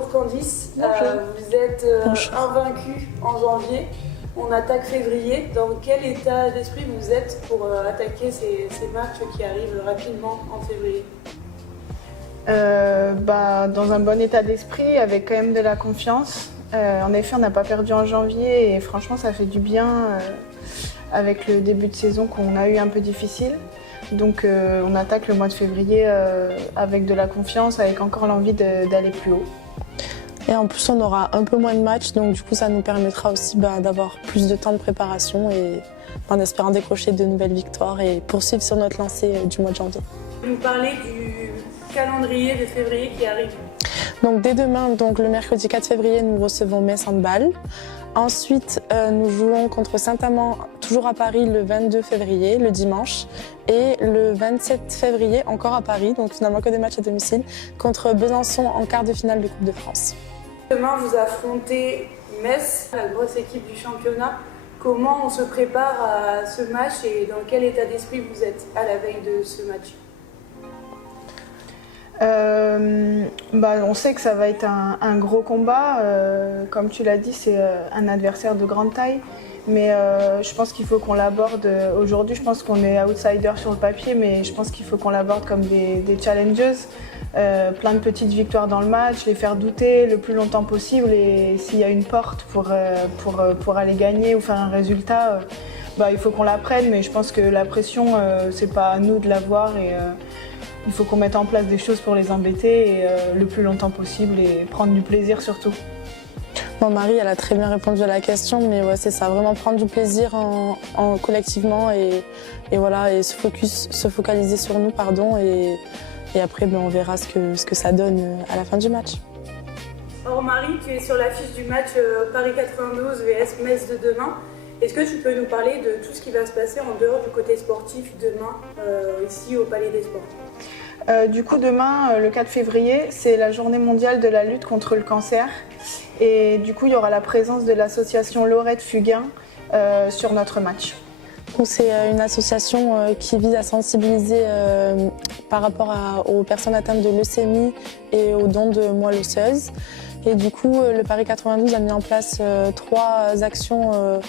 Bonjour Candice, vous êtes invaincue en janvier, on attaque février. Dans quel état d'esprit vous êtes pour attaquer ces matchs qui arrivent rapidement en février? Dans un bon état d'esprit, avec quand même de la confiance. En effet, on n'a pas perdu en janvier et franchement ça fait du bien avec le début de saison qu'on a eu un peu difficile. Donc on attaque le mois de février avec de la confiance, avec encore l'envie d'aller plus haut. Et en plus on aura un peu moins de matchs, donc du coup ça nous permettra aussi d'avoir plus de temps de préparation et en espérant décrocher de nouvelles victoires et poursuivre sur notre lancée du mois de janvier. Vous parlez du calendrier de février qui arrive. Donc dès demain, le mercredi 4 février, nous recevons Metz Handball. Ensuite, nous jouons contre Saint-Amand, toujours à Paris, le 22 février, le dimanche. Et le 27 février, encore à Paris, donc finalement que des matchs à domicile, contre Besançon en quart de finale de Coupe de France. Demain, vous affrontez Metz, la grosse équipe du championnat. Comment on se prépare à ce match et dans quel état d'esprit vous êtes à la veille de ce match? On sait que ça va être un gros combat. Comme tu l'as dit, c'est un adversaire de grande taille. Mais je pense qu'il faut qu'on l'aborde. Aujourd'hui, je pense qu'on est outsider sur le papier, mais je pense qu'il faut qu'on l'aborde comme des challengers. Plein de petites victoires dans le match, les faire douter le plus longtemps possible. Et s'il y a une porte pour aller gagner ou faire un résultat, il faut qu'on la prenne. Mais je pense que la pression, c'est pas à nous de l'avoir. Il faut qu'on mette en place des choses pour les embêter le plus longtemps possible et prendre du plaisir surtout. Bon, Marie, elle a très bien répondu à la question, mais ouais, c'est ça, vraiment prendre du plaisir collectivement et voilà, et se focaliser sur nous, et après on verra ce que ça donne à la fin du match. Alors Marie, tu es sur l'affiche du match Paris 92 vs Metz de demain. Est-ce que tu peux nous parler de tout ce qui va se passer en dehors du côté sportif demain, ici au Palais des Sports? Du coup, demain, le 4 février, c'est la journée mondiale de la lutte contre le cancer. Et du coup, il y aura la présence de l'association Laurette Fugain sur notre match. C'est une association qui vise à sensibiliser par rapport aux personnes atteintes de leucémie et aux dons de moelle osseuse. Et du coup, le Paris 92 a mis en place 3 actions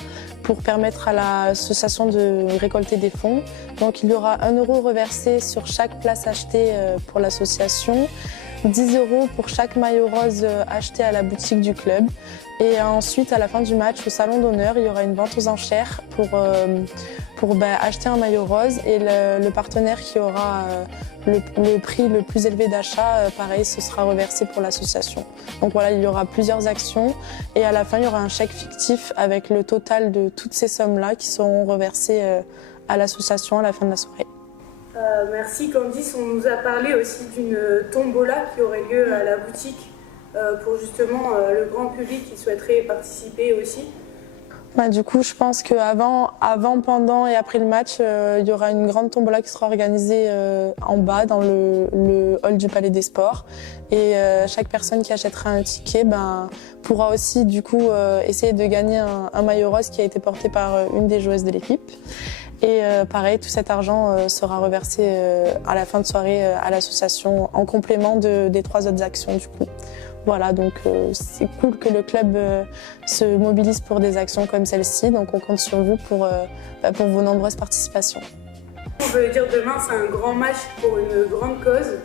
pour permettre à l'association de récolter des fonds. Donc il y aura 1 € reversé sur chaque place achetée pour l'association, 10 € pour chaque maillot rose acheté à la boutique du club. Et ensuite, à la fin du match, au salon d'honneur, il y aura une vente aux enchères pour acheter un maillot rose. Et le partenaire qui aura le prix le plus élevé d'achat, pareil, ce sera reversé pour l'association. Donc voilà, il y aura plusieurs actions. Et à la fin, il y aura un chèque fictif avec le total de toutes ces sommes-là qui seront reversées à l'association à la fin de la soirée. Merci Candice, on nous a parlé aussi d'une tombola qui aurait lieu à la boutique pour justement le grand public qui souhaiterait participer aussi. Du coup, je pense qu'avant, pendant et après le match, il y aura une grande tombola qui sera organisée en bas dans le hall du Palais des Sports. Et chaque personne qui achètera un ticket pourra aussi du coup essayer de gagner un maillot rose qui a été porté par une des joueuses de l'équipe. Et pareil, tout cet argent sera reversé à la fin de soirée à l'association en complément des 3 autres actions du coup. Voilà, donc c'est cool que le club se mobilise pour des actions comme celle-ci, donc on compte sur vous pour vos nombreuses participations. On veut dire demain, c'est un grand match pour une grande cause.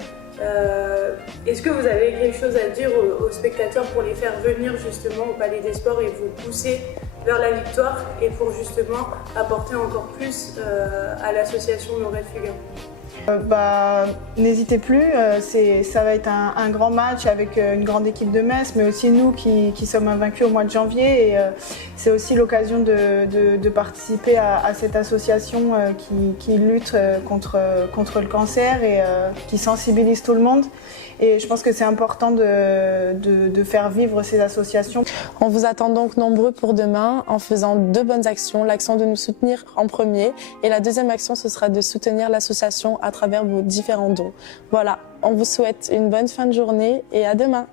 Est-ce que vous avez quelque chose à dire aux spectateurs pour les faire venir justement au Palais des Sports et vous pousser vers la victoire et pour justement apporter encore plus à l'association Laurette Fugain? N'hésitez plus, ça va être un grand match avec une grande équipe de Metz, mais aussi nous qui sommes invaincus au mois de janvier. Et c'est aussi l'occasion de participer à cette association qui lutte contre le cancer et qui sensibilise tout le monde. Et je pense que c'est important de faire vivre ces associations. On vous attend donc nombreux pour demain en faisant 2 bonnes actions. L'action de nous soutenir en premier et la deuxième action, ce sera de soutenir l'association à travers vos différents dons. Voilà, on vous souhaite une bonne fin de journée et à demain.